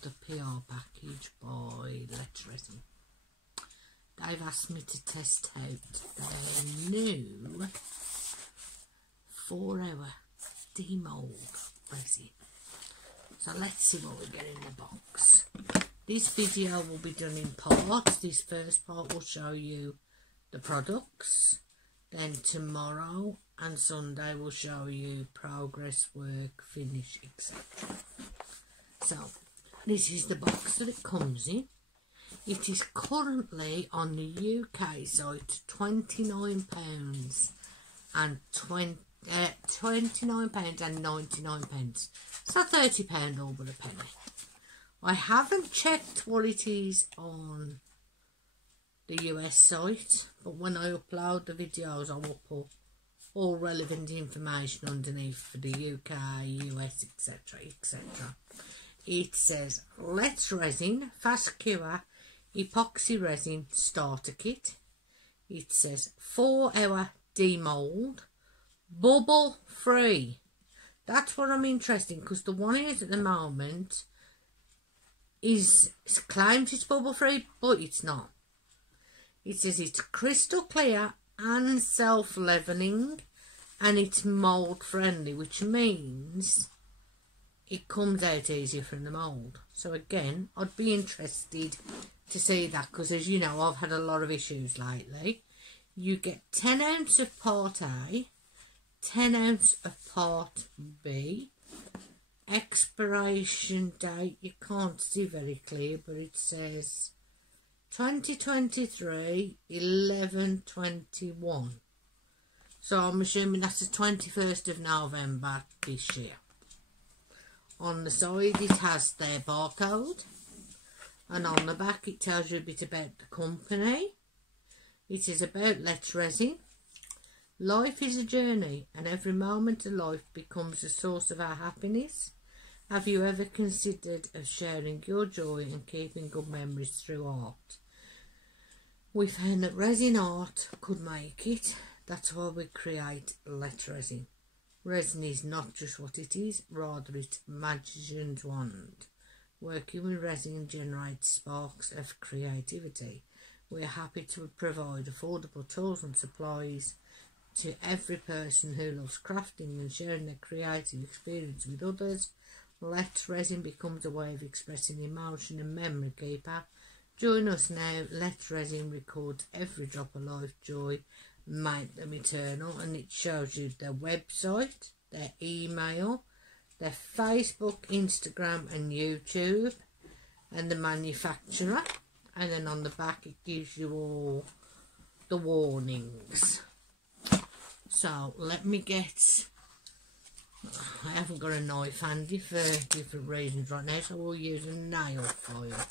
got a PR package by Resin. They've asked me to test out their new 4-hour demold resin. So let's see what we get in the box. This video will be done in parts. This first part will show you the products. Then tomorrow and Sunday will show you progress, work, finish, etc. So this is the box that it comes in. It is currently on the UK site £29 and £29.99. So £30 over a penny. I haven't checked what it is on the US site, but when I upload the videos I will put all relevant information underneath for the UK, US, etc, etc. It says Let's Resin Fast Cure Epoxy Resin Starter Kit. It says 4-hour demold, bubble free. That's what I'm interested in, because the one is at the moment claims it's bubble free, but it's not. It says it's crystal clear and self-leveling, and it's mould friendly, which means it comes out easier from the mould. So again, I'd be interested to see that, because as you know, I've had a lot of issues lately. You get 10 ounce of part A, 10 ounce of part B. Expiration date, you can't see very clear, but it says 2023 11/21. So I'm assuming that's the 21st of November this year. On the side it has their barcode, and on the back it tells you a bit about the company. It is about Let's Resin. Life is a journey, and every moment of life becomes a source of our happiness. Have you ever considered of sharing your joy and keeping good memories through art? We found that resin art could make it. That's why we create Let's Resin. Resin is not just what it is, rather it's magician's wand. Working with resin generates sparks of creativity. We are happy to provide affordable tools and supplies to every person who loves crafting and sharing their creative experience with others. Let's Resin becomes a way of expressing emotion and memory keeper. Join us now. Let's Resin records every drop of life joy, make them eternal, and it shows you their website, their email, their Facebook, Instagram and YouTube, and the manufacturer. And then on the back it gives you all the warnings. So let me get, I haven't got a knife handy for different reasons right now, so we'll use a nail file.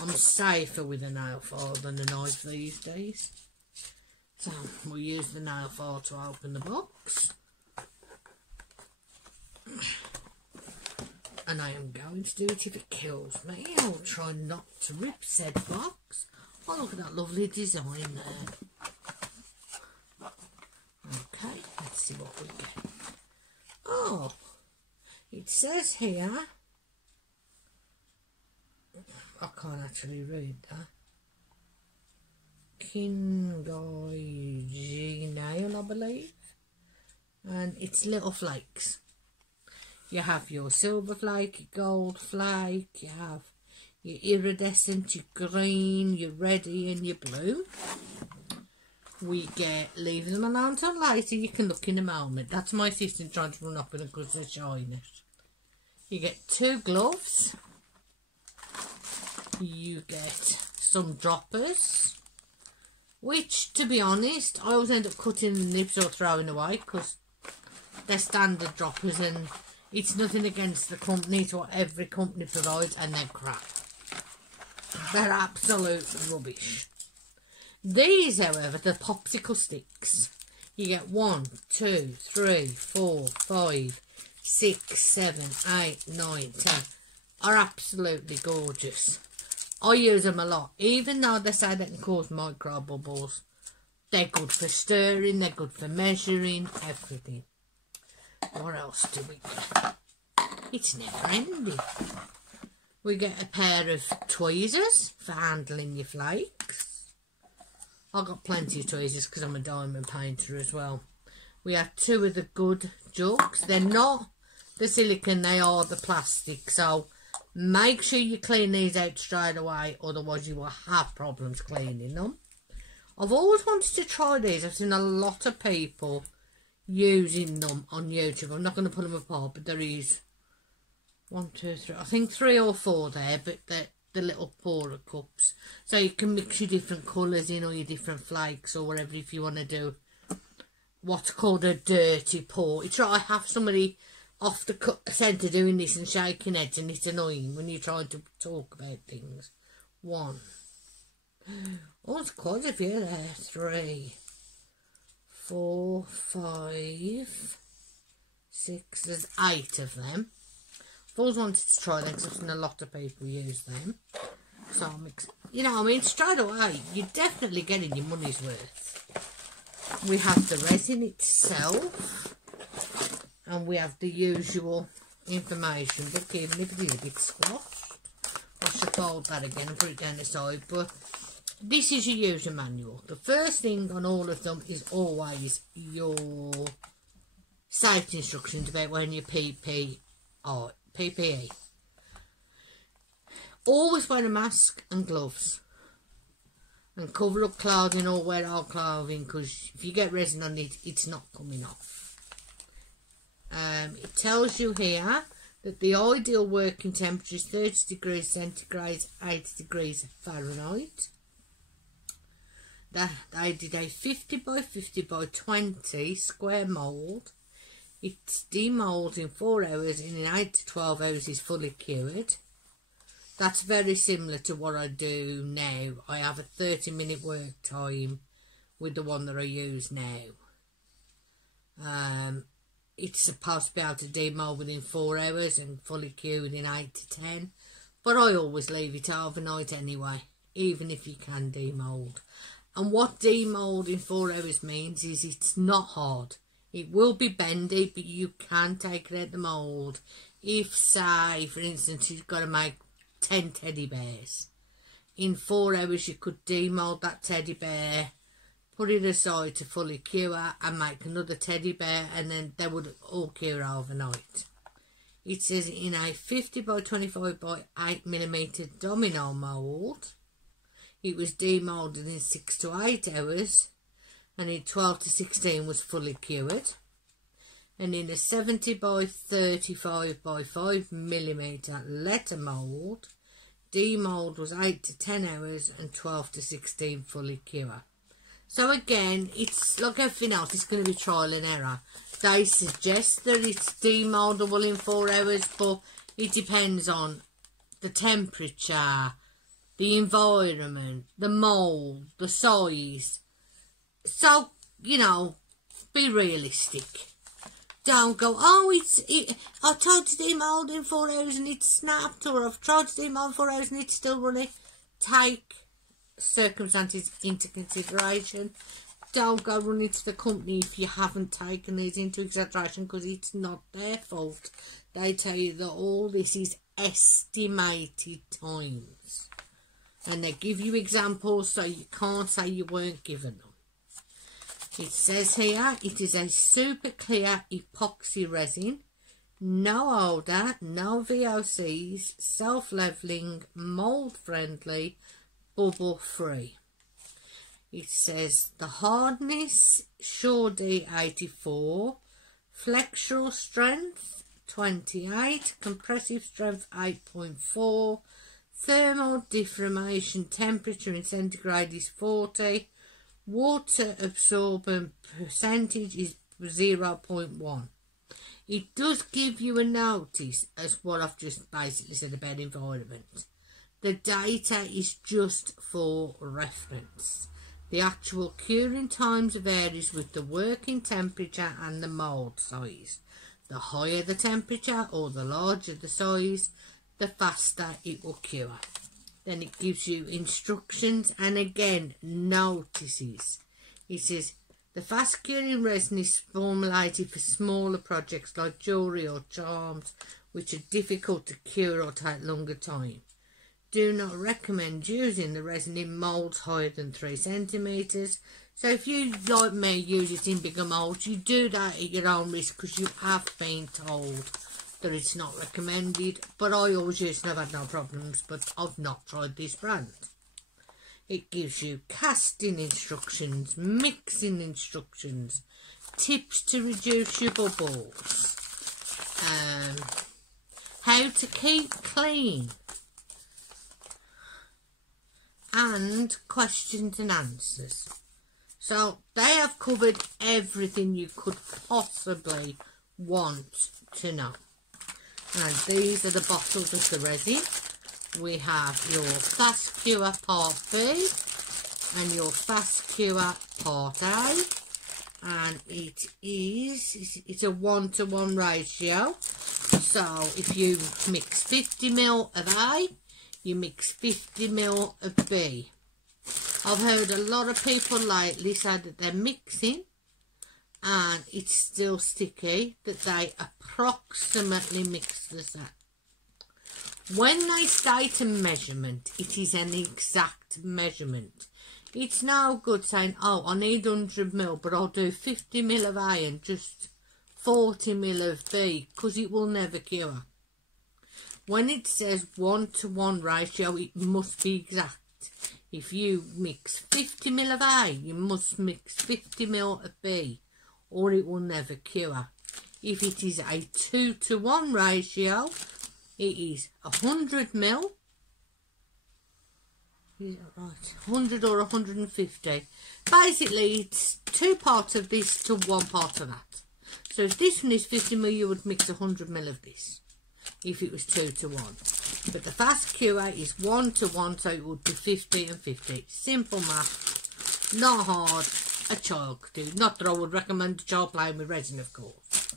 I'm safer with a nail file than a knife these days. So we'll use the nail file to open the box. And I am going to do it if it kills me. I'll try not to rip said box. Oh, look at that lovely design there. Okay, let's see what we get. Oh, it says here, I can't actually read that. Kingai nail, I believe. And it's little flakes. You have your silver flake, your gold flake, you have your iridescent, your green, your reddy and your blue. We get, leave them alone till later, you can look in a moment. That's my assistant trying to run up with a because they're shyness. You get 2 gloves. You get some droppers, which, to be honest, I always end up cutting the nibs or throwing away because they're standard droppers, and it's nothing against the company. It's what every company provides, and they're crap. They're absolute rubbish. These, however, the popsicle sticks. You get 1, 2, 3, 4, 5, 6, 7, 8, 9, 10. Are absolutely gorgeous. I use them a lot. Even though they say they can cause micro bubbles, they're good for stirring, they're good for measuring, everything. What else do we get? It's never ending. We get a pair of tweezers for handling your flakes. I've got plenty of tweezers because I'm a diamond painter as well. We have 2 of the good jugs. They're not the silicone, they are the plastic. So make sure you clean these out straight away, otherwise you will have problems cleaning them. I've always wanted to try these. I've seen a lot of people using them on YouTube. I'm not going to put them apart, but there is 1, 2, 3. I think 3 or 4 there, but they're the little pourer cups. So you can mix your different colours in, or your different flakes or whatever, if you want to do what's called a dirty pour. You try to have somebody off the centre doing this and shaking heads, and it's annoying when you're trying to talk about things. 1. Oh, there's quite a few there. 3, 4, 5, 6. There's 8 of them. I've always wanted to try them because I've seen a lot of people use them. So, you know, I mean, straight away, you're definitely getting your money's worth. We have the resin itself, and we have the usual information book, even if it is a bit squashed. I should fold that again and put it down the side, but this is your user manual. The first thing on all of them is always your safety instructions about wearing your PPE. Always wear a mask and gloves, and cover up clothing or wear hard clothing, because if you get resin on it, it's not coming off. It tells you here that the ideal working temperature is 30 degrees centigrade, 80 degrees Fahrenheit. They did a 50 by 50 by 20 square mould. It's demoulded in 4 hours, and in 8 to 12 hours is fully cured. That's very similar to what I do now. I have a 30-minute work time with the one that I use now. It's supposed to be able to demould within 4 hours and fully cured in 8 to 10. But I always leave it overnight anyway, even if you can demould. And what demould in 4 hours means is it's not hard. It will be bendy, but you can take it out the mould. If, say, for instance, you've got to make 10 teddy bears. In 4 hours you could demould that teddy bear, put it aside to fully cure, and make another teddy bear, and then they would all cure overnight. It says in a 50 by 25 by 8mm domino mould. It was demoulded in 6 to 8 hours, and in 12 to 16 was fully cured. And in a 70 by 35 by 5mm letter mould, demould was 8 to 10 hours and 12 to 16 fully cure. So again, it's like everything else, it's going to be trial and error. They suggest that it's demouldable in 4 hours, but it depends on the temperature, the environment, the mould, the size. So, you know, be realistic. Don't go, oh, I've tried to demould in 4 hours and it's snapped, or I've tried to demould in 4 hours and it's still running. Take circumstances into consideration. Don't go running to the company if you haven't taken these into consideration, because it's not their fault. They tell you that all this is estimated times, and they give you examples, so you can't say you weren't given them. It says here, it is a super clear epoxy resin, no odour, no VOCs, self-levelling, mould friendly, bubble free. It says the hardness Sure D84, flexural strength 28, compressive strength 8.4, thermal deformation temperature in centigrade is 40, water absorbent percentage is 0.1. It does give you a notice as what I've just basically said about environment. The data is just for reference. The actual curing times varies with the working temperature and the mould size. The higher the temperature or the larger the size, the faster it will cure. Then it gives you instructions and again notices. It says the fast curing resin is formulated for smaller projects like jewellery or charms which are difficult to cure or take longer time. Do not recommend using the resin in moulds higher than 3 centimetres. So if you, like me, use it in bigger moulds, you do that at your own risk because you have been told that it's not recommended. But I always use it and I've had no problems, but I've not tried this brand. It gives you casting instructions, mixing instructions, tips to reduce your bubbles, how to keep clean, and questions and answers. So they have covered everything you could possibly want to know. And these are the bottles of the resin. We have your Fast Cure Part B and your Fast Cure Part A. And it's a 1-to-1 ratio. So if you mix 50 ml of A, you mix 50 ml of B. I've heard a lot of people lately say that they're mixing and it's still sticky, that they approximately mix the same. When they state a measurement, it is an exact measurement. It's no good saying, oh, I need 100 ml, but I'll do 50 ml of A and just 40 ml of B, because it will never cure. When it says 1-to-1 ratio, it must be exact. If you mix 50 ml of A, you must mix 50 ml of B, or it will never cure. If it is a 2-to-1 ratio, it is 100 ml. Is that right? 100 or 150. Basically, it's 2 parts of this to 1 part of that. So if this one is 50 ml, you would mix 100 ml of this. If it was 2-to-1. But the Fast Cure is 1-to-1, so it would be 50 and 50. Simple math, not hard. A child could do. Not that I would recommend a child playing with resin, of course.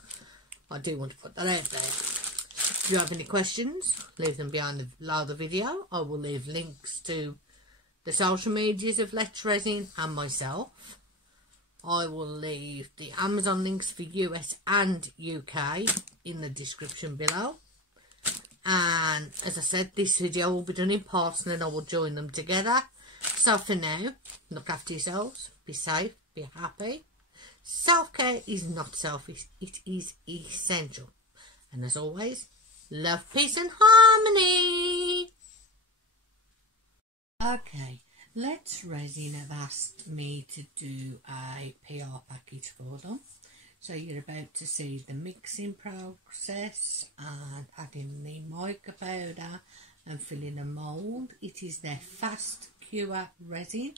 I do want to put that out there. If you have any questions, leave them below the video. I will leave links to the social medias of Let's Resin and myself. I will leave the Amazon links for US and UK in the description below. And as I said, this video will be done in parts and then I will join them together. So for now, look after yourselves, be safe, be happy. Self-care is not selfish, it is essential. And as always, love, peace and harmony. Okay, Let's Resin have asked me to do a PR package for them. So you're about to see the mixing process and adding the mica powder and filling a mould. It is their Fast Cure resin,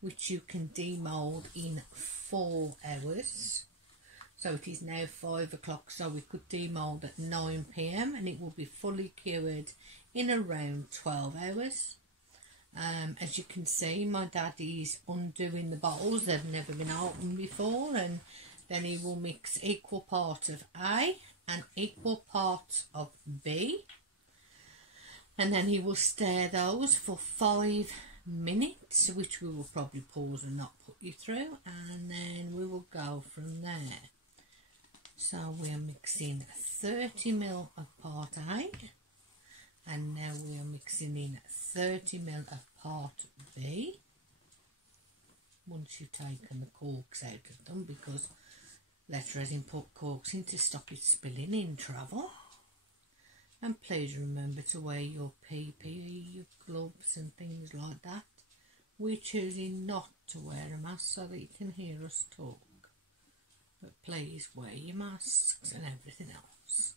which you can demould in 4 hours. So it is now 5 o'clock, so we could demould at 9 PM and it will be fully cured in around 12 hours. As you can see, my daddy's undoing the bottles. They've never been opened before, and then he will mix equal parts of A and equal parts of B, and then he will stir those for 5 minutes, which we will probably pause and not put you through, and then we will go from there. So we are mixing 30 ml of part A, and now we are mixing in 30 ml of part B. Once you've taken the corks out of them, because Let's Resin put corks in to stop it spilling in travel. And please remember to wear your PPE, your gloves and things like that. We're choosing not to wear a mask so that you can hear us talk. But please wear your masks and everything else.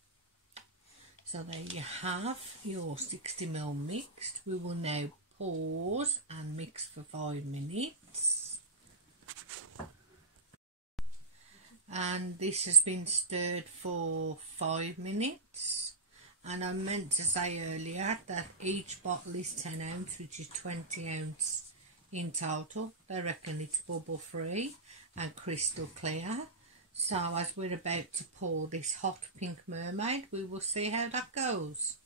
So there you have your 60 ml mixed. We will now pause and mix for 5 minutes. And this has been stirred for 5 minutes. And I meant to say earlier that each bottle is 10 ounce, which is 20 ounce in total. They reckon it's bubble free and crystal clear. So as we're about to pour this hot pink mermaid, we will see how that goes.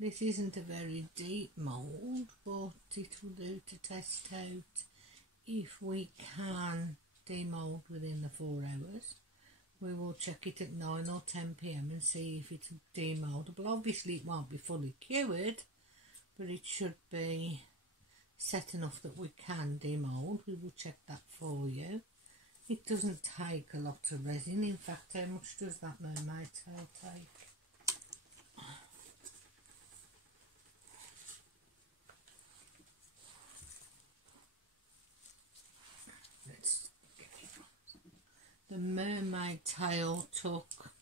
This isn't a very deep mould, but it will do to test out if we can demould within the 4 hours. We will check it at 9 or 10 p.m. and see if it's demoldable. Obviously it won't be fully cured, but it should be set enough that we can demould. We will check that for you. It doesn't take a lot of resin. In fact, how much does that mermaid tail take? The mermaid tail took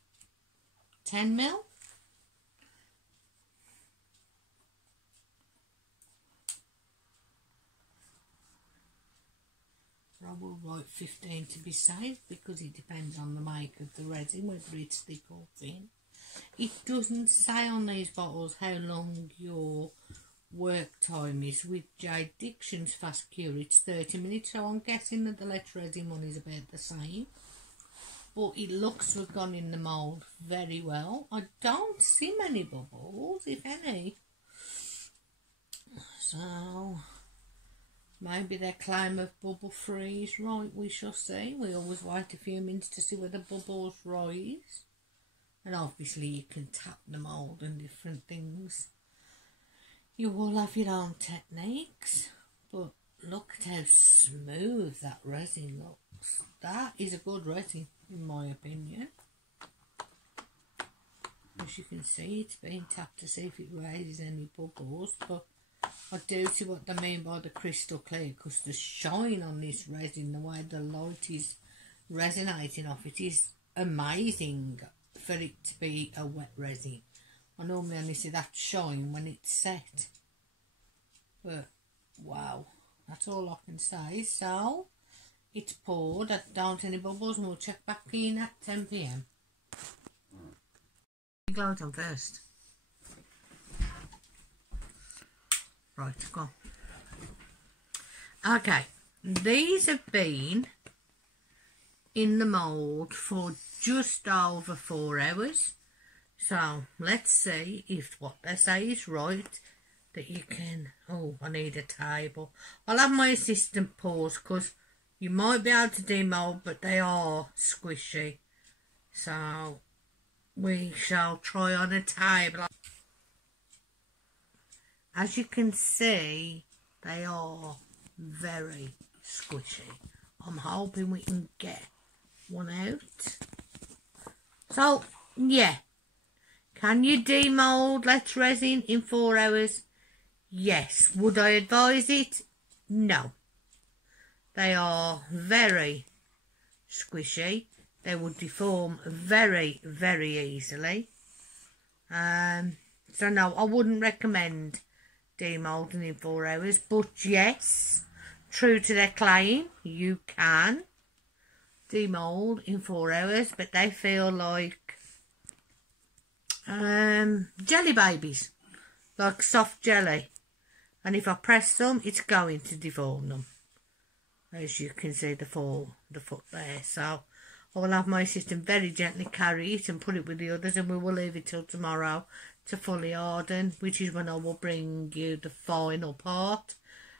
10 mil. I will write 15 to be safe, because it depends on the make of the resin, whether it's thick or thin. It doesn't say on these bottles how long your work time is. With Jade Dixon's fast cure it's 30 minutes, so I'm guessing that the Let's Resin one is about the same. But it looks to have gone in the mould very well. I don't see many bubbles, if any. So maybe their claim of bubble free is right, we shall see. We always wait a few minutes to see whether bubbles rise. And obviously you can tap the mould and different things. You all have your own techniques, but look at how smooth that resin looks. That is a good resin, in my opinion. As you can see, it's being tapped to see if it raises any bubbles, but I do see what they mean by the crystal clear, because the shine on this resin, the way the light is resonating off it, is amazing for it to be a wet resin. I normally only see that shine when it's set, but wow, that's all I can say. So it's poured, I don't any bubbles, and we'll check back in at 10 p.m. Glow it on first. Right, go on. Okay, these have been in the mould for just over 4 hours. So let's see if what they say is right, that you can... Oh, I need a table. I'll have my assistant pause, because you might be able to demould, but they are squishy. So we shall try on a table. As you can see, they are very squishy. I'm hoping we can get one out. So, yeah. Can you demould Let's Resin in 4 hours? Yes. Would I advise it? No. They are very squishy. They would deform very, very easily. So no, I wouldn't recommend demoulding in 4 hours. But yes, true to their claim, you can demould in 4 hours, but they feel like jelly babies, like soft jelly, and if I press them, it's going to deform them, as you can see the foot there. So I will have my assistant very gently carry it and put it with the others, and we will leave it till tomorrow to fully harden, which is when I will bring you the final part.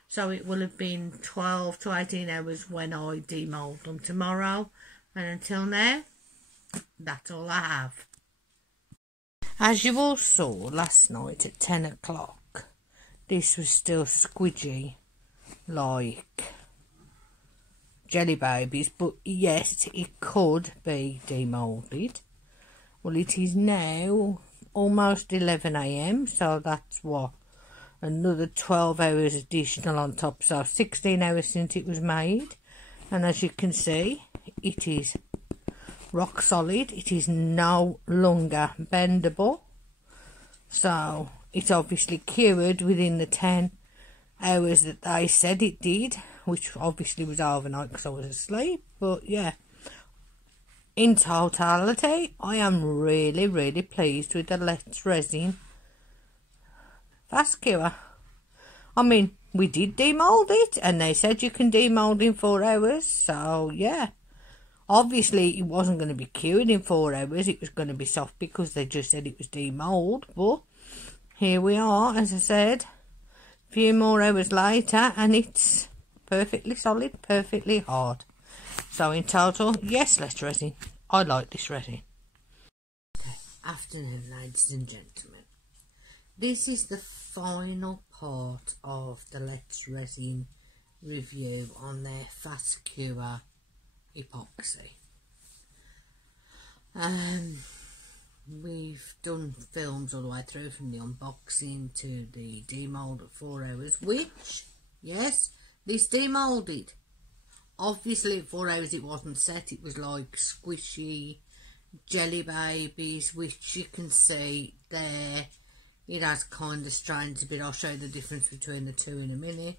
So it will have been 12 to 18 hours when I demould them tomorrow, and until now, that's all I have. As you all saw last night at 10 o'clock, this was still squidgy like jelly babies, but yes, it could be demoulded. Well, it is now almost 11 AM, so that's what, another 12 hours additional on top, so 16 hours since it was made. And as you can see, it is rock solid. It is no longer bendable, so it's obviously cured within the 10 hours that they said it did, which obviously was overnight because I was asleep. But yeah, in totality, I am really, really pleased with the Let's Resin fast cure. I mean, we did demould it, and they said you can demould in 4 hours, so yeah. Obviously, it wasn't going to be cured in 4 hours. It was going to be soft because they just said it was demould. But here we are, as I said, a few more hours later, and it's perfectly solid, perfectly hard. So in total, yes, let's resin. I like this resin. Okay, afternoon, ladies and gentlemen. This is the final part of the Let's Resin review on their Fast Cure epoxy. We've done films all the way through, from the unboxing to the demould at 4 hours, which, yes, this demoulded. Obviously at 4 hours it wasn't set, it was like squishy jelly babies, which you can see there. It has kind of strained a bit. I'll show you the difference between the two in a minute.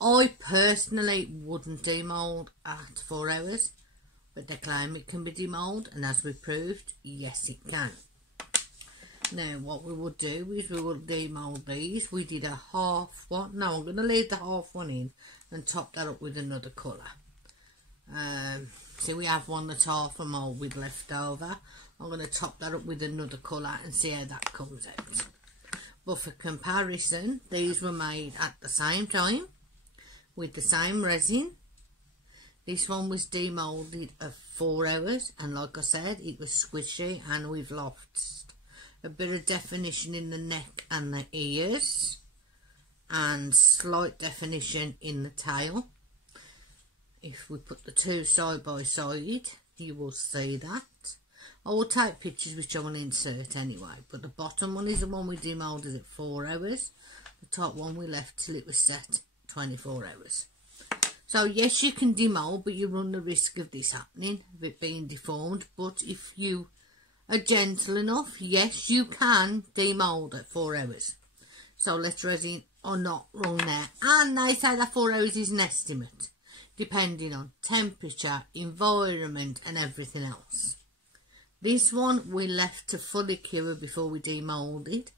I personally wouldn't demould at 4 hours, but they claim it can be demould, and as we proved, yes it can. Now what we would do is we will demould these. We did a half one. No, I'm going to leave the half one in and top that up with another colour. So we have one that's half a mould with leftover. I'm going to top that up with another colour and see how that comes out. But for comparison, these were made at the same time with the same resin. This one was demoulded at 4 hours, and like I said, it was squishy, and we've lost a bit of definition in the neck and the ears, and slight definition in the tail. If we put the two side by side, you will see that. I will take pictures which I will insert anyway, but the bottom one is the one we demoulded at 4 hours. The top one we left till it was set 24 hours. So yes, you can demould, but you run the risk of this happening, of it being deformed. But if you are gentle enough, yes, you can demould at 4 hours. So Let's Resin are not wrong there. And they say that 4 hours is an estimate, depending on temperature, environment and everything else. This one we left to fully cure before we demoulded.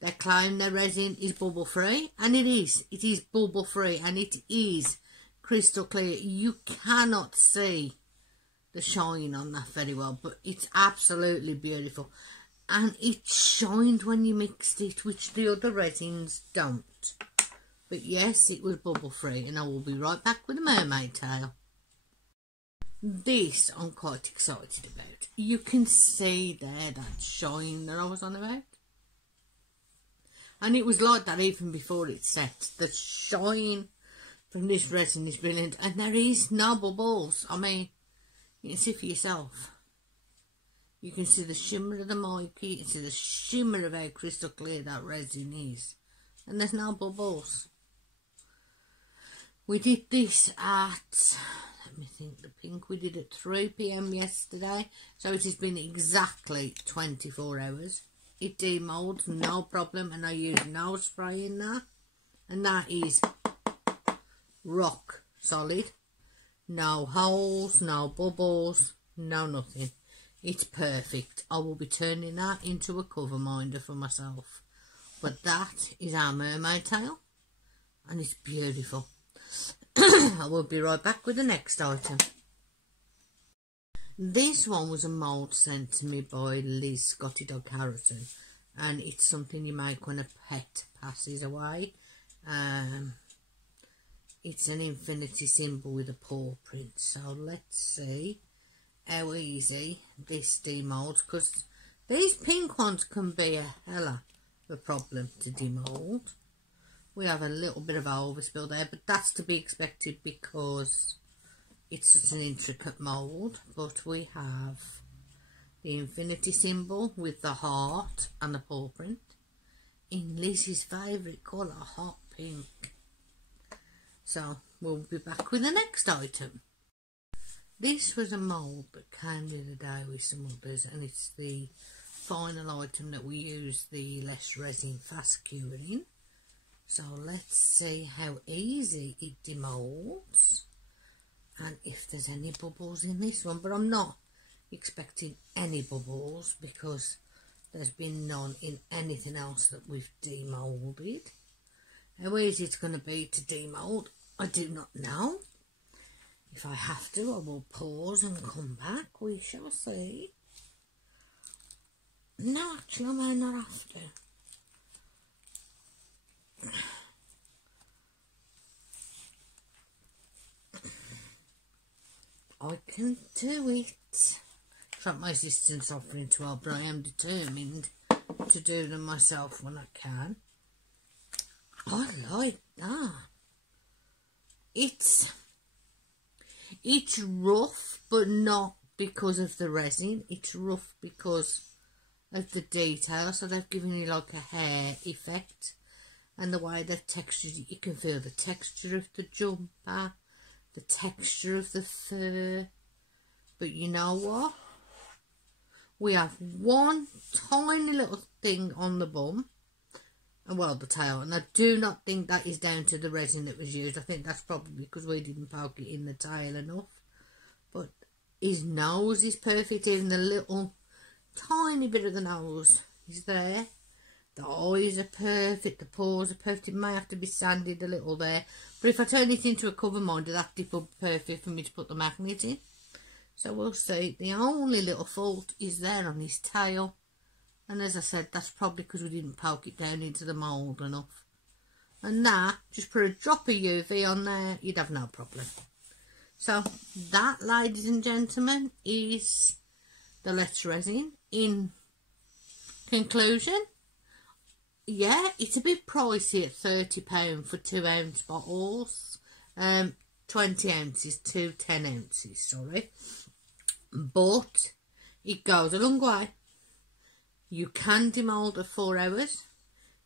They claim their resin is bubble free, and it is. It is bubble free, and it is crystal clear. You cannot see the shine on that very well, but it's absolutely beautiful. And it shined when you mixed it, which the other resins don't. But yes, it was bubble free, and I will be right back with a mermaid tail. This I'm quite excited about. You can see there that shine that I was on about. And it was like that even before it set. The shine from this resin is brilliant, and there is no bubbles. I mean, you can see for yourself. You can see the shimmer of the mica, you can see the shimmer of how crystal clear that resin is, and there's no bubbles. We did this at, let me think, the pink we did at 3 PM yesterday, so it has been exactly 24 hours. It demoulds, no problem, and I use no spray in that, and that is rock solid. No holes, no bubbles, no nothing. It's perfect. I will be turning that into a cover minder for myself. But that is our mermaid tail, and it's beautiful. I will be right back with the next item. This one was a mould sent to me by Liz Scotty Dog Harrison, and it's something you make when a pet passes away. It's an infinity symbol with a paw print. So let's see how easy this demoulds, because these pink ones can be a hella of a problem to demould. We have a little bit of overspill there, but that's to be expected because it's such an intricate mould. But we have the infinity symbol with the heart and the paw print in Liz's favourite colour, hot pink. So we'll be back with the next item. This was a mould that came the other day with some others, and it's the final item that we use the Let's Resin Fast Cure in. So let's see how easy it demoulds and if there's any bubbles in this one, but I'm not expecting any bubbles because there's been none in anything else that we've demoulded. How easy it's going to be to demould, I do not know. If I have to, I will pause and come back. We shall see. No, actually, I may not have to. I can do it. Trap my assistants offering to help, but I am determined to do them myself when I can. I like that. It's rough, but not because of the resin. It's rough because of the detail. So they've given you like a hair effect, and the way they've textured it, you can feel the texture of the jumper, the texture of the fur. But you know what? We have one tiny little thing on the bum, and well, the tail, and I do not think that is down to the resin that was used. I think that's probably because we didn't poke it in the tail enough. But his nose is perfect, even the little tiny bit of the nose is there. The eyes are perfect, the paws are perfect. It may have to be sanded a little there, but if I turn it into a cover minder, that dip will be perfect for me to put the magnet in. So we'll see. The only little fault is there on his tail. And as I said, that's probably because we didn't poke it down into the mould enough. And that, just put a drop of UV on there, you'd have no problem. So that, ladies and gentlemen, is the Let's Resin. In conclusion, yeah, it's a bit pricey at £30 for 2 ounce bottles. 20 ounces to 10 ounces, sorry. But it goes a long way. You can demould at 4 hours.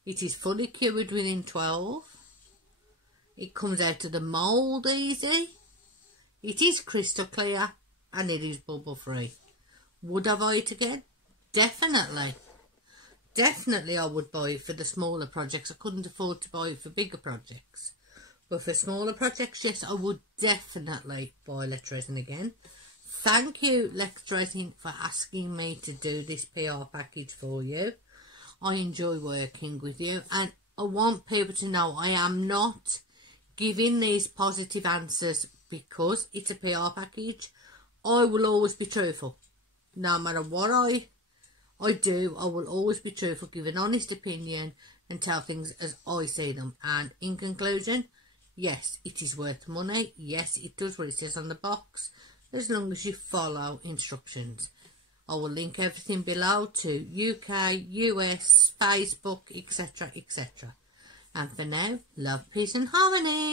It is fully cured within 12. It comes out of the mould easy. It is crystal clear and it is bubble free. Would I buy it again? Definitely. Definitely I would buy it for the smaller projects. I couldn't afford to buy it for bigger projects. But for smaller projects, yes, I would definitely buy Let's Resin again. Thank you, Let's Resin, for asking me to do this PR package for you. I enjoy working with you, and I want people to know I am not giving these positive answers because it's a PR package. I will always be truthful. No matter what I do, I will always be truthful, give an honest opinion and tell things as I see them. And in conclusion, yes, it is worth money. Yes, it does what it says on the box, as long as you follow instructions. I will link everything below to UK, US, Facebook, etc, etc. And for now, love, peace and harmony.